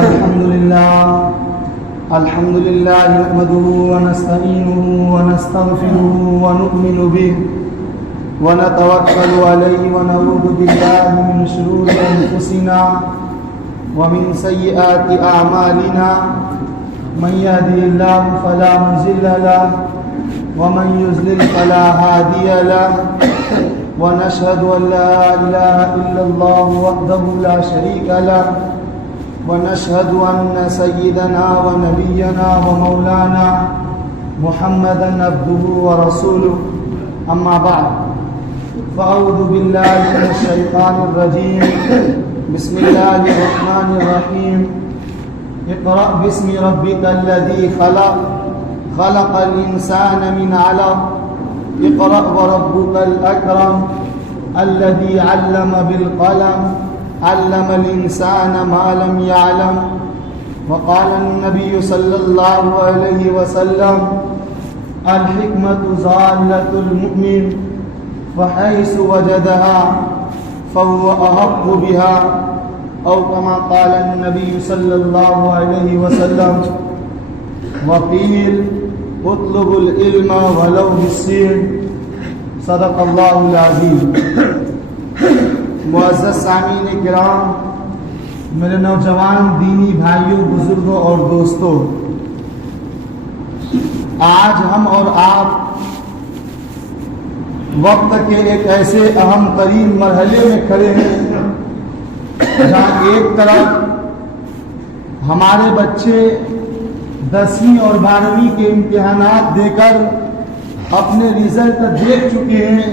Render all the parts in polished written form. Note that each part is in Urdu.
الحمد لله نحمده ونستعينه ونستغفره ونؤمن به ونتوكل عليه ونعوذ بالله من شرور أنفسنا ومن سيئات أعمالنا من يهده الله فلا مضل له ومن يضلل فلا هادي له ونشهد أن لا إله إلا الله وحده لا شريك له ونشهد أن سيدنا ونبينا ومولانا محمدا عبده ورسوله أما بعد فأعوذ بالله من الشيطان الرجيم بسم الله الرحمن الرحيم اقرأ باسم ربك الذي خلق خلق الإنسان من علق اقرأ وربك الأكرم الذي علم بالقلم علم الإنسان ما لم يعلم وقال النبي صلى الله عليه وسلم الحكمة ضالة المؤمن فحيث وجدها فهو أحق بها أو كما قال النبي صلى الله عليه وسلم وقيل اطلب العلم ولو بالسين صدق اللہ العظیم. معزز سامعین کرام، میرے نوجوان دینی بھائیوں، بزرگوں اور دوستوں، آج ہم اور آپ وقت کے ایک ایسے اہم ترین مرحلے میں کھڑے ہیں جہاں ایک طرف ہمارے بچے 10ویں اور 12ویں کے امتحانات دے کر اپنے رزلٹ دیکھ چکے ہیں،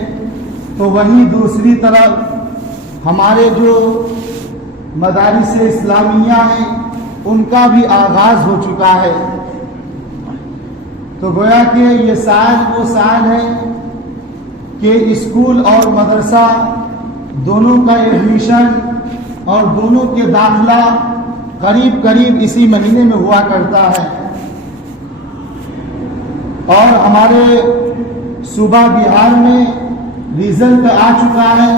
تو وہیں دوسری طرف ہمارے جو مدارس اسلامیہ ہیں ان کا بھی آغاز ہو چکا ہے. تو گویا کہ یہ سال وہ سال ہے کہ اسکول اور مدرسہ دونوں کا ایڈمیشن اور دونوں کے داخلہ قریب قریب اسی مہینے میں ہوا کرتا ہے، اور ہمارے صوبہ بہار میں رزلٹ آ چکا ہے،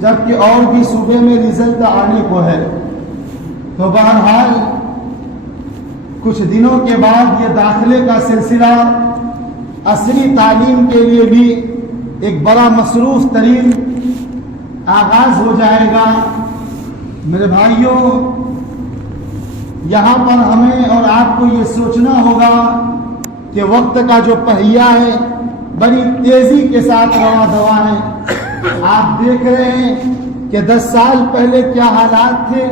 جبکہ اور بھی صوبے میں رزلٹ آنے کو ہے. تو بہرحال کچھ دنوں کے بعد یہ داخلے کا سلسلہ عصری تعلیم کے لیے بھی ایک بڑا مصروف ترین آغاز ہو جائے گا. میرے بھائیوں، یہاں پر ہمیں اور آپ کو یہ سوچنا ہوگا کہ وقت کا جو پہیہ ہے بڑی تیزی کے ساتھ رواں دوا ہے. آپ دیکھ رہے ہیں کہ 10 سال پہلے کیا حالات تھے،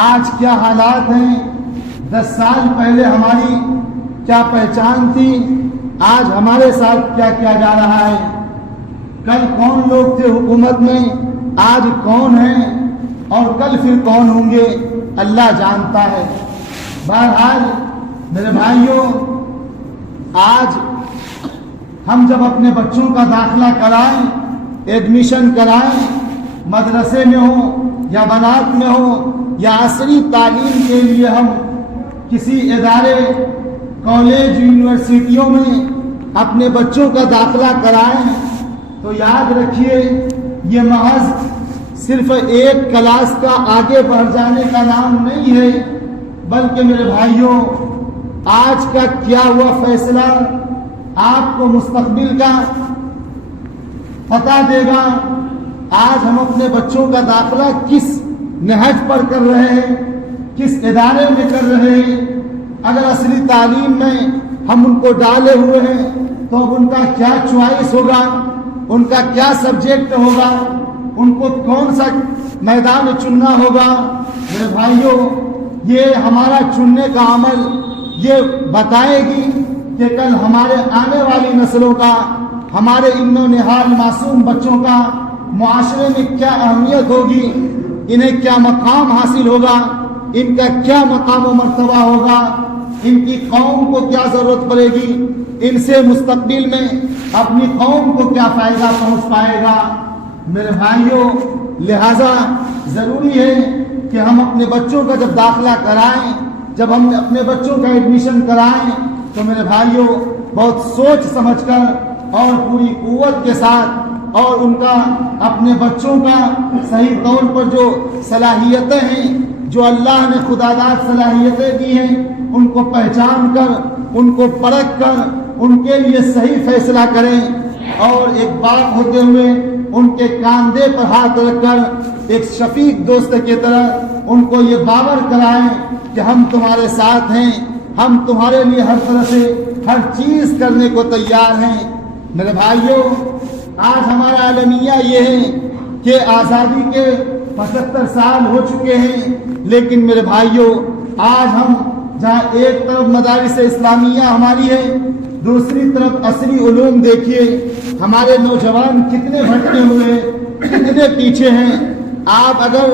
آج کیا حالات ہیں. 10 سال پہلے ہماری کیا پہچان تھی، آج ہمارے ساتھ کیا کیا جا رہا ہے. کل کون لوگ تھے حکومت میں، آج کون ہیں، اور کل پھر کون ہوں گے، اللہ جانتا ہے. بہرحال میرے بھائیوں، آج ہم جب اپنے بچوں کا داخلہ کرائیں، ایڈمیشن کرائیں، مدرسے میں ہو یا بنات میں ہو یا عصری تعلیم کے لیے ہم کسی ادارے، کالج، یونیورسٹیوں میں اپنے بچوں کا داخلہ کرائیں، تو یاد رکھیے یہ محض صرف ایک کلاس کا آگے بڑھ جانے کا نام نہیں ہے، بلکہ میرے بھائیوں آج کا کیا ہوا فیصلہ آپ کو مستقبل کا پتہ دے گا. آج ہم اپنے بچوں کا داخلہ کس نہج پر کر رہے ہیں، کس ادارے میں کر رہے ہیں. اگر عصری تعلیم میں ہم ان کو ڈالے ہوئے ہیں تو اب ان کا کیا چوائس ہوگا، ان کا کیا سبجیکٹ ہوگا، ان کو کون سا میدان چننا ہوگا. میرے بھائیوں، یہ ہمارا چننے کا عمل یہ بتائے گی کہ کل ہمارے آنے والی نسلوں کا، ہمارے ان و نہال معصوم بچوں کا معاشرے میں کیا اہمیت ہوگی، انہیں کیا مقام حاصل ہوگا، ان کا کیا مقام و مرتبہ ہوگا، ان کی قوم کو کیا ضرورت پڑے گی، ان سے مستقبل میں اپنی قوم کو کیا فائدہ پہنچ پائے گا. میرے بھائیوں، لہذا ضروری ہے کہ ہم اپنے بچوں کا جب داخلہ کرائیں، جب ہم اپنے بچوں کا ایڈمیشن کرائیں، تو میرے بھائیوں بہت سوچ سمجھ کر اور پوری قوت کے ساتھ، اور ان کا اپنے بچوں کا صحیح طور پر جو صلاحیتیں ہیں جو اللہ نے خداداد صلاحیتیں دی ہیں ان کو پہچان کر، ان کو پرکھ کر ان کے لیے صحیح فیصلہ کریں، اور ایک باپ ہوتے ہوئے ان کے کاندھے پر ہاتھ رکھ کر ایک شفیق دوست کی طرح ان کو یہ باور کرائیں کہ ہم تمہارے ساتھ ہیں، ہم تمہارے لیے ہر طرح سے ہر چیز کرنے کو تیار ہیں۔ میرے بھائیوں، آج ہمارا المیہ یہ ہے کہ آزادی کے 75 سال ہو چکے ہیں، لیکن میرے بھائیوں آج ہم جہاں ایک طرف مدارس اسلامیہ ہماری ہے، دوسری طرف عصری علوم دیکھیے، ہمارے نوجوان کتنے بھٹکے ہوئے، کتنے پیچھے ہیں۔ آپ اگر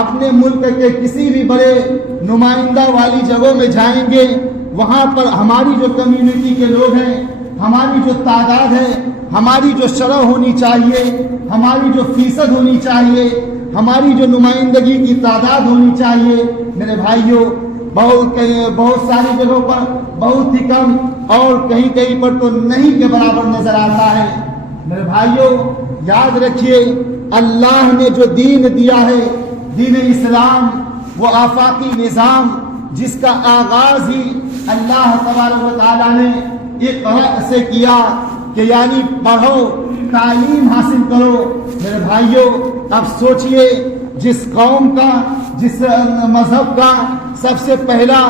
اپنے ملک کے کسی بھی بڑے نمائندہ والی جگہوں میں جائیں گے، وہاں پر ہماری جو کمیونٹی کے لوگ ہیں، ہماری جو تعداد ہے، ہماری جو شرح ہونی چاہیے، ہماری جو فیصد ہونی چاہیے، ہماری جو نمائندگی کی تعداد ہونی چاہیے، میرے بھائیوں بہت ساری جگہوں پر بہت ہی کم، اور کہیں کہیں پر تو نہیں کے برابر نظر آتا ہے۔ میرے بھائیوں یاد رکھیے، اللہ نے جو دین دیا ہے، دین اسلام، وہ آفاقی نظام جس کا آغاز ہی اللہ تبارک و تعالیٰ نے اقرأ سے کیا کہ یعنی پڑھو، تعلیم حاصل کرو۔ میرے بھائیوں اب سوچئے، جس قوم کا، جس مذہب کا سب سے پہلا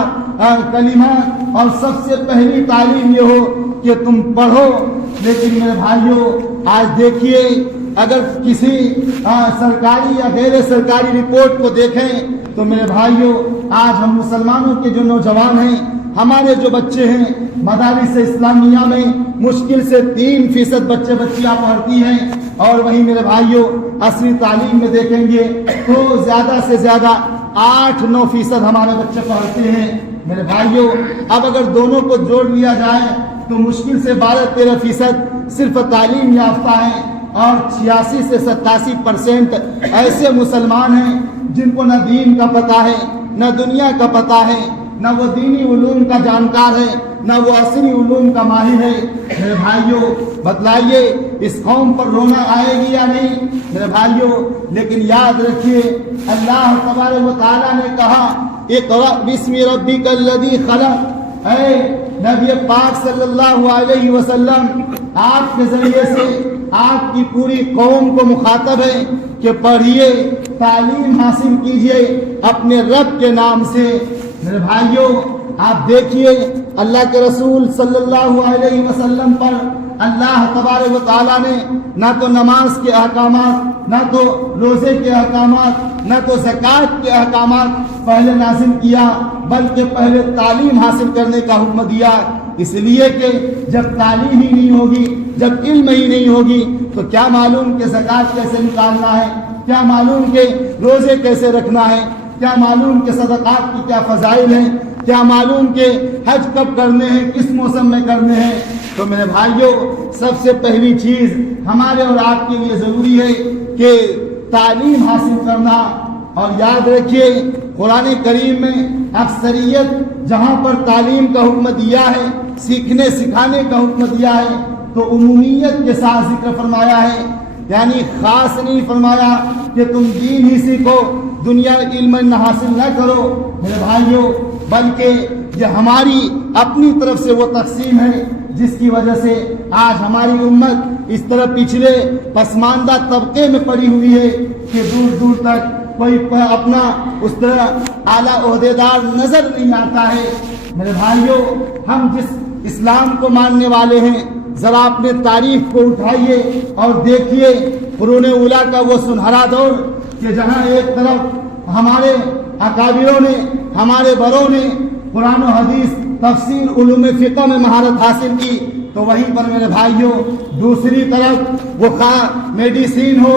کلمہ اور سب سے پہلی تعلیم یہ ہو کہ تم پڑھو، لیکن میرے بھائیوں آج دیکھیے، اگر کسی سرکاری یا غیر سرکاری رپورٹ کو دیکھیں تو میرے بھائیوں آج ہم مسلمانوں کے جو نوجوان ہیں، ہمارے جو بچے ہیں، مدارس اسلامیہ میں مشکل سے 3% بچے بچیاں پڑھتی ہیں، اور وہیں میرے بھائیوں عصری تعلیم میں دیکھیں گے تو زیادہ سے زیادہ 8-9% ہمارے بچے پڑھتے ہیں۔ میرے بھائیوں اب اگر دونوں کو جوڑ لیا جائے تو مشکل سے 12-13% صرف تعلیم یافتہ ہیں، اور 86 سے 87% ایسے مسلمان ہیں جن کو نہ دین کا پتہ ہے، نہ دنیا کا پتہ ہے، نہ وہ دینی علوم کا جانکار ہے، نہ وہ عصری علوم کا ماہر ہے۔ میرے بھائیوں بتلائیے اس قوم پر رونا آئے گی یا نہیں؟ میرے بھائیوں لیکن یاد رکھیے، اللہ تبارک و تعالیٰ نے کہا اقرأ بسم ربک الذی خلق۔ اے نبی پاک صلی اللہ علیہ وسلم، آپ کے ذریعے سے آپ کی پوری قوم کو مخاطب ہے کہ پڑھیے، تعلیم حاصل کیجئے اپنے رب کے نام سے۔ میرے بھائیوں آپ دیکھیے، اللہ کے رسول صلی اللہ علیہ وسلم پر اللہ تبارک و تعالیٰ نے نہ تو نماز کے احکامات، نہ تو روزے کے احکامات، نہ تو زکوٰۃ کے احکامات پہلے نازل کیا، بلکہ پہلے تعلیم حاصل کرنے کا حکم دیا، اس لیے کہ جب تعلیم ہی نہیں ہوگی، جب علم ہی نہیں ہوگی تو کیا معلوم کہ زکوٰۃ کیسے نکالنا ہے، کیا معلوم کہ روزے کیسے رکھنا ہے، کیا معلوم کہ صدقات کی کیا فضائل ہیں، کیا معلوم کہ حج کب کرنے ہیں، کس موسم میں کرنے ہیں۔ تو میرے بھائیوں سب سے پہلی چیز ہمارے اور آپ کے لیے ضروری ہے کہ تعلیم حاصل کرنا۔ اور یاد رکھیے قرآن کریم میں اکثریت جہاں پر تعلیم کا حکم دیا ہے، سیکھنے سکھانے کا حکم دیا ہے، تو عمومیت کے ساتھ ذکر فرمایا ہے، یعنی خاص نہیں فرمایا کہ تم دین ہی سیکھو، دنیا علم نہ حاصل نہ کرو۔ میرے بھائیوں بلکہ یہ ہماری اپنی طرف سے وہ تقسیم ہے جس کی وجہ سے آج ہماری امت اس طرح پچھلے پسماندہ طبقے میں پڑی ہوئی ہے کہ دور دور تک کوئی اپنا اس طرح اعلیٰ عہدیدار نظر نہیں آتا ہے۔ میرے بھائیوں ہم جس اسلام کو ماننے والے ہیں، ذرا اپنے تاریخ کو اٹھائیے اور دیکھیے قرون اولیٰ کا وہ سنہرا دور کہ جہاں ایک طرف ہمارے اکابروں نے، ہمارے بڑوں نے قرآن و حدیث، تفسیر، علوم فقہ میں مہارت حاصل کی، تو وہیں پر میرے بھائیوں دوسری طرف وہ میڈیسین ہو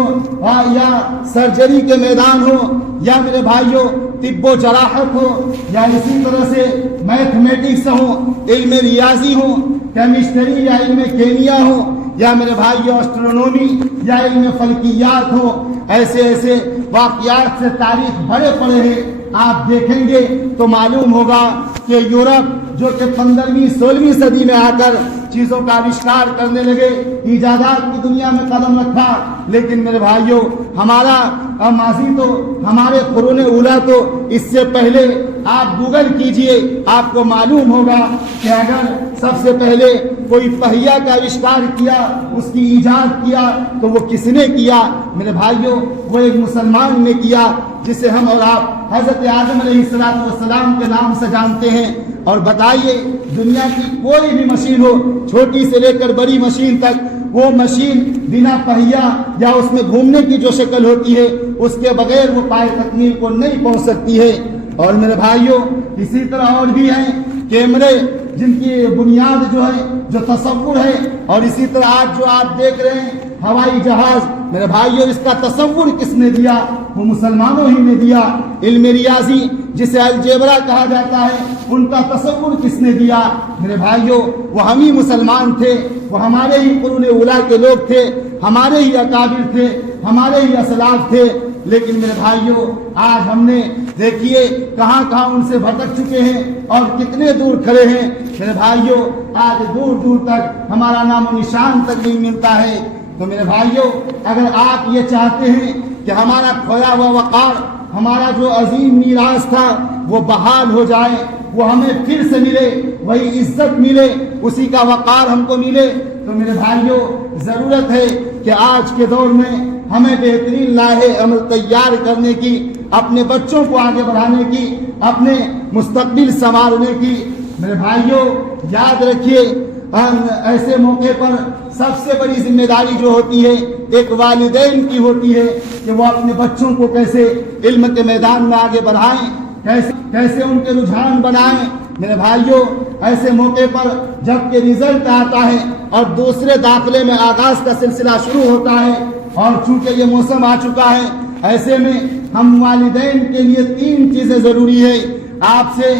یا سرجری کے میدان ہو، یا میرے بھائیوں طب و جراحت ہو، یا اسی طرح سے میتھمیٹکس ہو، علم ریاضی ہو، کیمسٹری یا علم کیمیا ہو، یا میرے بھائیوں اسٹرونومی یا علم فلکیات ہو، ایسے ایسے واقعات سے تاریخ بھرے پڑے ہیں آپ دیکھیں گے تو معلوم ہوگا کہ یورپ جو کہ 15ویں 16ویں صدی میں آ کر چیزوں کا آوشکار کرنے لگے، ایجادات کی دنیا میں قدم رکھا، لیکن میرے بھائیوں ہمارا ماضی تو، ہمارے قرون اولا تو اس سے پہلے آپ گوگل کیجئے، آپ کو معلوم ہوگا کہ اگر سب سے پہلے کوئی پہیا کا آوشکار کیا، اس کی ایجاد کیا، تو وہ کس نے کیا؟ میرے بھائیوں وہ ایک مسلمان نے کیا، جسے ہم اور آپ حضرت آدم علیہ السلام کے نام سے جانتے ہیں۔ اور بتائیے دنیا کی کوئی بھی مشین ہو، چھوٹی سے لے کر بڑی مشین تک، وہ مشین بنا پہیا یا اس میں گھومنے کی جو شکل ہوتی ہے اس کے بغیر وہ پائے تکمیل کو نہیں پہنچ سکتی ہے۔ اور میرے بھائیوں اسی طرح اور بھی ہیں کیمرے جن کی بنیاد جو ہے جو تصور ہے، اور اسی طرح آج جو آپ دیکھ رہے ہیں ہوائی جہاز، میرے بھائیوں اس کا تصور کس نے دیا؟ وہ مسلمانوں ہی نے دیا۔ علم ریاضی جسے الجبرا کہا جاتا ہے، ان کا تصور کس نے دیا؟ میرے بھائیوں وہ ہم ہی مسلمان تھے، وہ ہمارے ہی قرون اولا کے لوگ تھے، ہمارے ہی اکابر تھے، ہمارے ہی اسلاف تھے۔ لیکن میرے بھائیوں آج ہم نے دیکھیے کہاں کہاں ان سے بھٹک چکے ہیں اور کتنے دور کھڑے ہیں۔ میرے بھائیوں آج دور دور تک ہمارا نام و نشان تک نہیں ملتا ہے۔ تو میرے بھائیوں اگر آپ یہ چاہتے ہیں کہ ہمارا کھویا ہوا وقار، ہمارا جو عظیم میراث تھا وہ بحال ہو جائے، وہ ہمیں پھر سے ملے، وہی عزت ملے، اسی کا وقار ہم کو ملے، تو میرے بھائیوں ضرورت ہے کہ آج کے دور میں ہمیں بہترین لاہے عمل تیار کرنے کی، اپنے بچوں کو آگے بڑھانے کی، اپنے مستقبل سنوارنے کی۔ میرے بھائیوں یاد رکھیے ایسے موقع پر سب سے بڑی ذمہ داری جو ہوتی ہے ایک والدین کی ہوتی ہے کہ وہ اپنے بچوں کو کیسے علم کے میدان میں آگے بڑھائیں، کیسے ان کے رجحان بنائیں۔ میرے بھائیوں ایسے موقع پر جب کہ رزلٹ آتا ہے اور دوسرے داخلے میں آغاز کا سلسلہ شروع ہوتا ہے، اور چونکہ یہ موسم آ چکا ہے، ایسے میں ہم والدین کے لیے 3 چیزیں ضروری ہے۔ آپ سے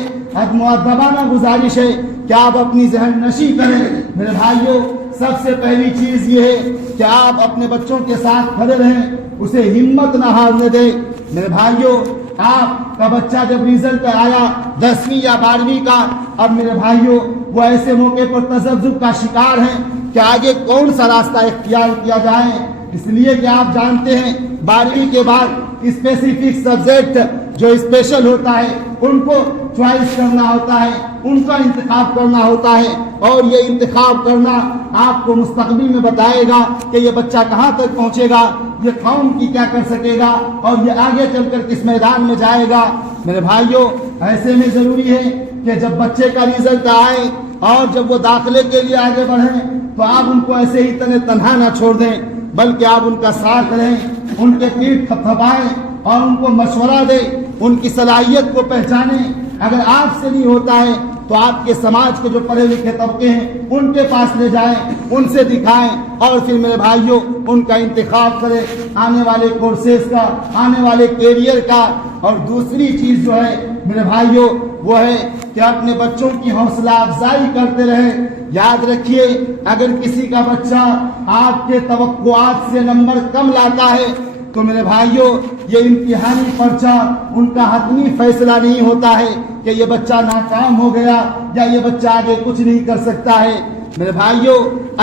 مؤدبانہ گزارش ہے کہ آپ اپنی ذہن نشی کریں۔ میرے بھائیوں سب سے پہلی چیز یہ ہے کہ آپ اپنے بچوں کے ساتھ کھڑے رہیں، اسے ہمت نہ ہارنے دیں۔ میرے بھائیوں آپ کا بچہ جب رزلٹ آیا 10ویں یا 12ویں کا، اب میرے بھائیوں وہ ایسے موقع پر تذبذب کا شکار ہیں کہ آگے کون سا راستہ اختیار کیا جائے، اس لیے کہ آپ جانتے ہیں 12ویں کے بعد اسپیسیفک سبجیکٹ جو اسپیشل ہوتا ہے ان کو چوائس کرنا ہوتا ہے، ان کا انتخاب کرنا ہوتا ہے، اور یہ انتخاب کرنا آپ کو مستقبل میں بتائے گا کہ یہ بچہ کہاں تک پہنچے گا، یہ قوم کی کیا کر سکے گا، اور یہ آگے چل کر کس میدان میں جائے گا۔ میرے بھائیوں ایسے میں ضروری ہے کہ جب بچے کا رزلٹ آئے اور جب وہ داخلے کے لیے آگے بڑھیں تو آپ ان کو ایسے ہی تنہا نہ چھوڑ دیں، بلکہ آپ ان کا ساتھ رہیں، ان کے پیٹھ تھپتھپائیں اور ان کو مشورہ دیں، ان کی صلاحیت کو پہچانیں۔ اگر آپ سے نہیں ہوتا ہے تو آپ کے سماج کے جو پڑھے لکھے طبقے ہیں ان کے پاس لے جائیں، ان سے دکھائیں، اور پھر میرے بھائیوں ان کا انتخاب کریں آنے والے کورسز کا، آنے والے کیریئر کا۔ اور دوسری چیز جو ہے میرے بھائیوں وہ ہے کہ اپنے بچوں کی حوصلہ افزائی کرتے رہیں۔ یاد رکھیے اگر کسی کا بچہ آپ کے توقعات سے نمبر کم لاتا ہے تو میرے بھائیوں یہ امتحانی پرچہ ان کا حتمی فیصلہ نہیں ہوتا ہے کہ یہ بچہ ناکام ہو گیا یا یہ بچہ آگے کچھ نہیں کر سکتا ہے۔ میرے بھائیوں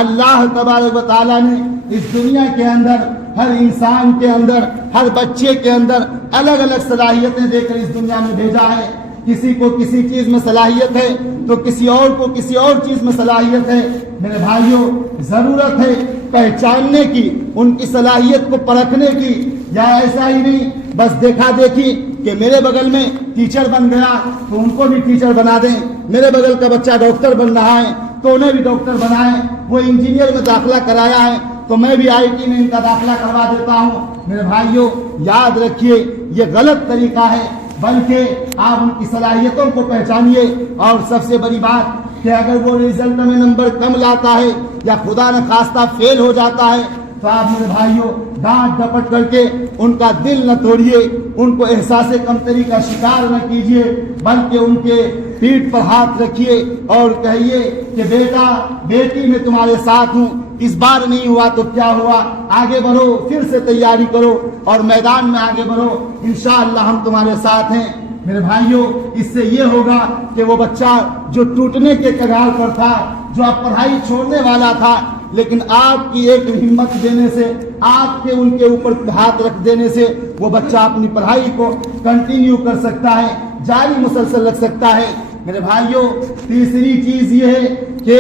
اللہ تبارک و تعالیٰ نے اس دنیا کے اندر ہر انسان کے اندر، ہر بچے کے اندر الگ الگ صلاحیتیں دے کر اس دنیا میں بھیجا ہے۔ کسی کو کسی چیز میں صلاحیت ہے تو کسی اور کو کسی اور چیز میں صلاحیت ہے۔ میرے بھائیوں ضرورت ہے پہچاننے کی، ان کی صلاحیت کو پرکھنے کی، یا ایسا ہی نہیں بس دیکھا دیکھی کہ میرے بغل میں ٹیچر بن گیا تو ان کو بھی ٹیچر بنا دیں، میرے بغل کا بچہ ڈاکٹر بن رہا ہے تو انہیں بھی ڈاکٹر بنائیں، وہ انجینئر میں داخلہ کرایا ہے تو میں بھی آئی ٹی میں ان کا داخلہ کروا دیتا ہوں۔ میرے بھائیوں یاد رکھیے یہ غلط طریقہ ہے، بلکہ آپ ان کی صلاحیتوں کو پہچانیے۔ اور سب سے بڑی بات کہ اگر وہ رزلٹ میں نمبر کم لاتا ہے یا خدا نخواستہ فیل ہو جاتا ہے تو آپ میرے بھائیوں ڈانٹ ڈپٹ کر کے ان کا دل نہ توڑیے، ان کو احساس کمتری کا شکار نہ کیجیے، بلکہ ان کے پیٹھ پر ہاتھ رکھیے اور کہیے کہ بیٹا بیٹی میں تمہارے ساتھ ہوں، اس بار نہیں ہوا تو کیا ہوا، آگے بڑھو، پھر سے تیاری کرو اور میدان میں آگے بڑھو، انشاءاللہ ہم تمہارے ساتھ ہیں۔ میرے بھائیوں اس سے یہ ہوگا کہ وہ بچہ جو ٹوٹنے کے کگار پر تھا، جو اب پڑھائی چھوڑنے والا تھا، لیکن آپ کی ایک ہمت دینے سے، آپ کے ان کے اوپر ہاتھ رکھ دینے سے وہ بچہ اپنی پڑھائی کو کنٹینیو کر سکتا ہے، جاری مسلسل رکھ سکتا ہے۔ میرے بھائیوں تیسری چیز یہ ہے کہ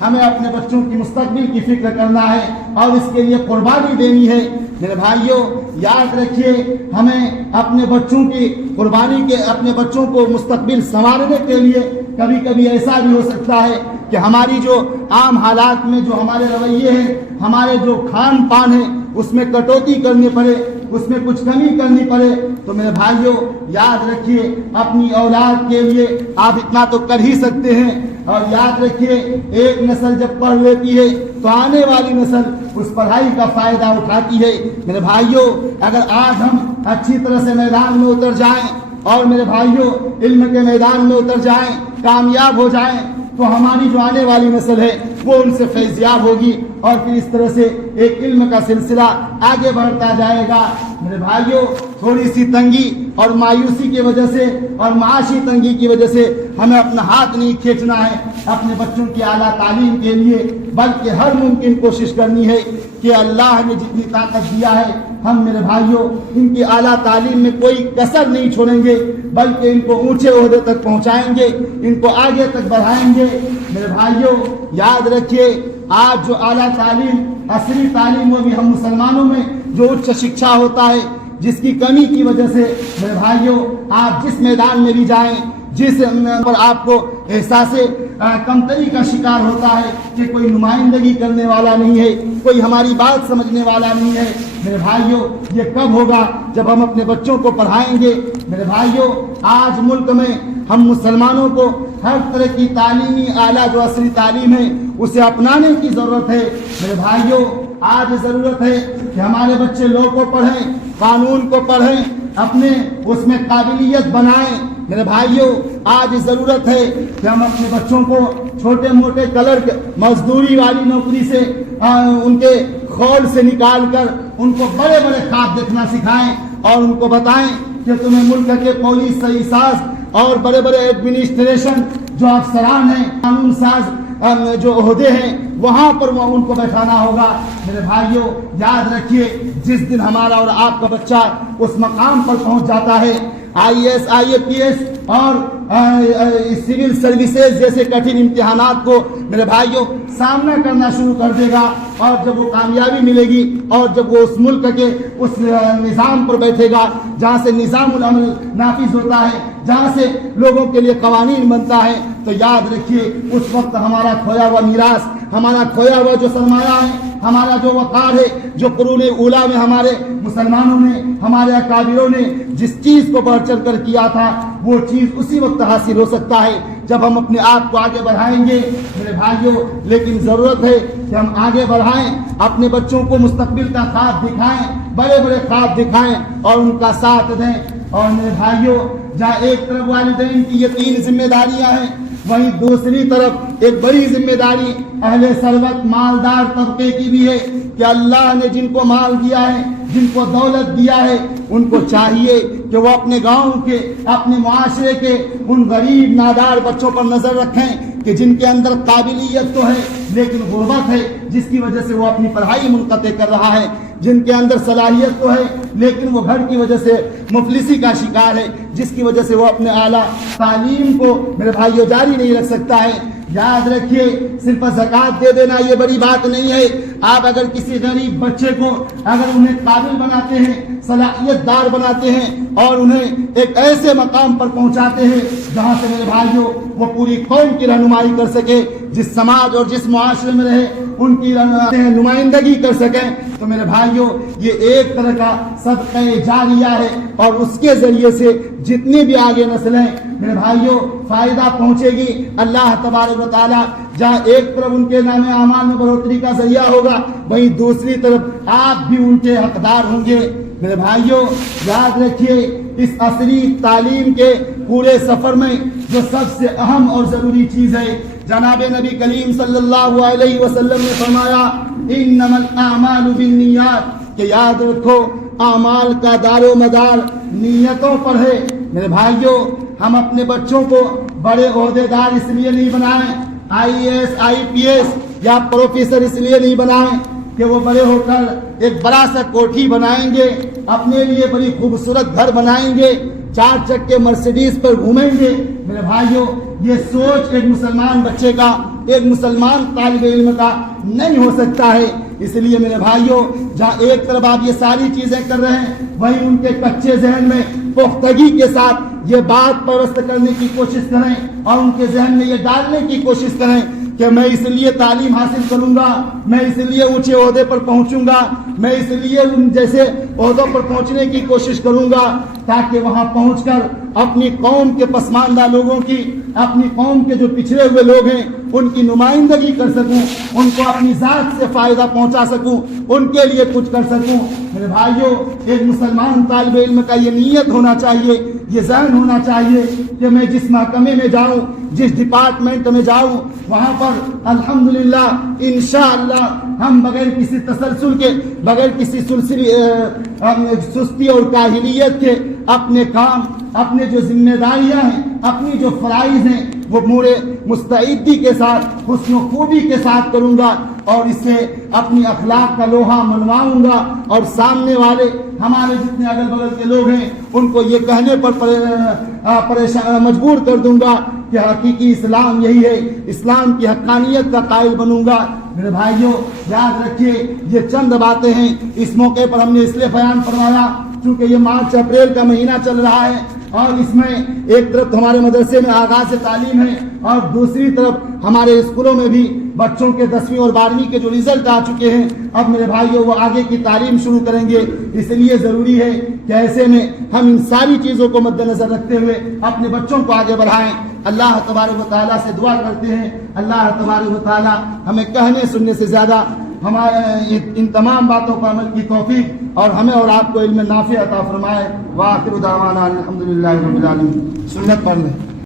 ہمیں اپنے بچوں کی مستقبل کی فکر کرنا ہے اور اس کے لیے قربانی دینی ہے۔ میرے بھائیوں یاد رکھیے ہمیں اپنے بچوں کی قربانی کے، اپنے بچوں کو مستقبل سنوارنے کے لیے کبھی کبھی ایسا بھی ہو سکتا ہے کہ ہماری جو عام حالات میں جو ہمارے رویے ہیں، ہمارے جو کھان پان ہے، اس میں کٹوتی کرنی پڑے، اس میں کچھ کمی کرنی پڑے۔ تو میرے بھائیوں یاد رکھیے اپنی اولاد کے لیے آپ اتنا تو کر ہی سکتے ہیں، اور یاد رکھیے ایک نسل جب پڑھ لیتی ہے تو آنے والی نسل اس پڑھائی کا فائدہ اٹھاتی ہے۔ میرے بھائیوں اگر آج ہم اچھی طرح سے میدان میں اتر جائیں اور میرے بھائیوں علم کے میدان میں اتر جائیں، کامیاب ہو جائیں، تو ہماری جو آنے والی نسل ہے وہ ان سے فیضیاب ہوگی، اور پھر اس طرح سے ایک علم کا سلسلہ آگے بڑھتا جائے گا۔ میرے بھائیوں تھوڑی سی تنگی اور مایوسی کی وجہ سے اور معاشی تنگی کی وجہ سے ہمیں اپنا ہاتھ نہیں کھینچنا ہے اپنے بچوں کی اعلیٰ تعلیم کے لیے، بلکہ ہر ممکن کوشش کرنی ہے کہ اللہ نے جتنی طاقت دیا ہے ہم میرے بھائیوں ان کی اعلیٰ تعلیم میں کوئی کسر نہیں چھوڑیں گے، بلکہ ان کو اونچے عہدے تک پہنچائیں گے، ان کو آگے تک بڑھائیں گے۔ میرے بھائیوں یاد رکھیے آج جو اعلیٰ تعلیم، عصری تعلیم، وہ بھی ہم مسلمانوں میں جو اچ شکشا ہوتا ہے، جس کی کمی کی وجہ سے میرے بھائیوں آپ جس میدان میں بھی جائیں، جس پر آپ کو احساس کمتری کا شکار ہوتا ہے کہ کوئی نمائندگی کرنے والا نہیں ہے، کوئی ہماری بات سمجھنے والا نہیں ہے، میرے بھائیوں یہ کب ہوگا؟ جب ہم اپنے بچوں کو پڑھائیں گے۔ میرے بھائیوں آج ملک میں ہم مسلمانوں کو ہر طرح کی تعلیمی اعلیٰ جو عصری تعلیم ہے اسے اپنانے کی ضرورت ہے۔ میرے بھائیوں آج ضرورت ہے کہ ہمارے بچے لو کو پڑھیں، قانون کو پڑھیں، اپنے اس میں قابلیت بنائیں۔ میرے بھائیوں آج ضرورت ہے کہ ہم اپنے بچوں کو چھوٹے موٹے کلرک، مزدوری والی نوکری سے، ان کے خول سے نکال کر ان کو بڑے بڑے خواب دیکھنا سکھائیں، اور ان کو بتائیں کہ تمہیں ملک کے پولیس صحیح ساز اور بڑے بڑے ایڈمنسٹریشن جو افسران ہیں، قانون ساز جو عہدے ہیں، وہاں پر وہ ان کو بیٹھانا ہوگا۔ میرے بھائیوں یاد رکھیے جس دن ہمارا اور آپ کا بچہ اس مقام پر پہنچ جاتا ہے، IAS IAPS اور سول سروسز جیسے کٹھن امتحانات کو میرے بھائیوں سامنا کرنا شروع کر دے گا، اور جب وہ کامیابی ملے گی اور جب وہ اس ملک کے اس نظام پر بیٹھے گا جہاں سے نظام العمل نافذ ہوتا ہے، جہاں سے لوگوں کے لیے قوانین بنتا ہے، تو یاد رکھیے اس وقت ہمارا کھویا ہوا میراث، ہمارا کھویا ہوا جو سرمایہ ہے، ہمارا جو وقار ہے، جو قرون اولیٰ میں ہمارے مسلمانوں نے، ہمارے اکابروں نے جس چیز کو بڑھ چڑھ کر کیا تھا، وہ چیز اسی وقت حاصل ہو سکتا ہے جب ہم اپنے آپ کو آگے بڑھائیں گے۔ میرے بھائیوں لیکن ضرورت ہے کہ ہم آگے بڑھائیں، اپنے بچوں کو مستقبل کا خواب دکھائیں، بڑے بڑے خواب دکھائیں اور ان کا ساتھ دیں۔ اور میرے بھائیوں جہاں ایک طرف والدین کی یہ 3 ذمہ داریاں ہیں، وہیں دوسری طرف ایک بڑی ذمہ داری اہل ثروت مالدار طبقے کی بھی ہے کہ اللہ نے جن کو مال دیا ہے، جن کو دولت دیا ہے، ان کو چاہیے کہ وہ اپنے گاؤں کے، اپنے معاشرے کے ان غریب نادار بچوں پر نظر رکھیں کہ جن کے اندر قابلیت تو ہے لیکن غربت ہے، جس کی وجہ سے وہ اپنی پڑھائی منقطع کر رہا ہے، جن کے اندر صلاحیت تو ہے لیکن وہ گھر کی وجہ سے مفلسی کا شکار ہے، جس کی وجہ سے وہ اپنے اعلیٰ تعلیم کو میرے بھائیوں جاری نہیں رکھ سکتا ہے۔ یاد رکھیے صرف زکوٰۃ دے دینا یہ بڑی بات نہیں ہے۔ آپ اگر کسی غریب بچے کو اگر انہیں قابل بناتے ہیں، صلاحیت دار بناتے ہیں اور انہیں ایک ایسے مقام پر پہنچاتے ہیں جہاں سے میرے بھائیوں وہ پوری قوم کی رہنمائی کر سکے، جس سماج اور جس معاشرے میں رہے ان کی نمائندگی کر سکیں، تو میرے بھائیوں یہ ایک طرح کا صدقہ جاریہ ہے، اور اس کے ذریعے سے جتنی بھی آگے نسلیں میرے بھائیوں فائدہ پہنچے گی۔ اللہ تبارک و تعالیٰ جہاں ایک طرف ان کے نام اعمال میں بڑھوتری کا ذریعہ ہوگا، وہیں دوسری طرف آپ بھی ان کے حقدار ہوں گے۔ میرے بھائیوں یاد رکھیے اس عصری تعلیم کے پورے سفر میں جو سب سے اہم اور ضروری چیز ہے، جناب نبی کریم صلی اللہ علیہ وسلم نے فرمایا انما الاعمال بالنیات، کہ یاد رکھو اعمال کا دار و مدار نیتوں پر ہے۔ میرے بھائیوں، ہم اپنے بچوں کو بڑے عہدیدار اس لیے نہیں بنائیں، IAS IPS یا پروفیسر اس لیے نہیں بنائیں کہ وہ بڑے ہو کر ایک بڑا سا کوٹھی بنائیں گے، اپنے لیے بڑی خوبصورت گھر بنائیں گے، 4 چکے مرسیڈیز پر گھومیں گے۔ میرے بھائیوں، یہ سوچ ایک مسلمان بچے کا، ایک مسلمان طالب علم کا نہیں ہو سکتا ہے۔ اس لیے میرے بھائیوں، جہاں ایک طرف آپ یہ ساری چیزیں کر رہے ہیں، وہیں ان کے کچے ذہن میں پختگی کے ساتھ یہ بات پرست کرنے کی کوشش کریں اور ان کے ذہن میں یہ ڈالنے کی کوشش کریں کہ میں اس لیے تعلیم حاصل کروں گا، میں اس لیے اونچے عہدے پر پہنچوں گا، میں اس لیے ان جیسے عہدوں پر پہنچنے کی کوشش کروں گا تاکہ وہاں پہنچ کر اپنی قوم کے پسماندہ لوگوں کی، اپنی قوم کے جو پچھڑے ہوئے لوگ ہیں ان کی نمائندگی کر سکوں، ان کو اپنی ذات سے فائدہ پہنچا سکوں، ان کے لیے کچھ کر سکوں۔ میرے بھائیوں، ایک مسلمان طالب علم کا یہ نیت ہونا چاہیے، یہ ذہن ہونا چاہیے کہ میں جس محکمے میں جاؤں، جس ڈپارٹمنٹ میں جاؤں، وہاں پر الحمدللہ انشاءاللہ ہم بغیر کسی تسلسل کے، بغیر کسی سستی اور کاہلیت کے اپنے کام، اپنے جو ذمہ داریاں ہیں، اپنی جو فرائض ہیں، وہ پورے مستعدی کے ساتھ، حسن و خوبی کے ساتھ کروں گا اور اس سے اپنی اخلاق کا لوہا منواؤں گا اور سامنے والے ہمارے جتنے اگل بغل کے لوگ ہیں ان کو یہ کہنے پر مجبور کر دوں گا کہ حقیقی اسلام یہی ہے، اسلام کی حقانیت کا قائل بنوں گا۔ میرے بھائیوں، یاد رکھیے، یہ چند باتیں ہیں، اس موقع پر ہم نے اس لیے بیان فرمایا چونکہ یہ مارچ اپریل کا مہینہ چل رہا ہے اور اس میں ایک طرف ہمارے مدرسے میں آغاز تعلیم ہے اور دوسری طرف ہمارے اسکولوں میں بھی بچوں کے 10ویں اور 12ویں کے جو رزلٹ آ چکے ہیں، اب میرے بھائیوں وہ آگے کی تعلیم شروع کریں گے۔ اس لیے ضروری ہے کہ ایسے میں ہم ان ساری چیزوں کو مد نظر رکھتے ہوئے اپنے بچوں کو آگے بڑھائیں۔ اللہ تبارک و تعالیٰ سے دعا کرتے ہیں، اللہ تبارک و تعالیٰ ہمیں کہنے سننے سے زیادہ ہمارے ان تمام باتوں پر عمل کی توفیق اور ہمیں اور آپ کو علم نافع عطا فرمائے۔ وآخر دعوانا الحمدللہ رب العالمین۔ سنت پڑھ لیں۔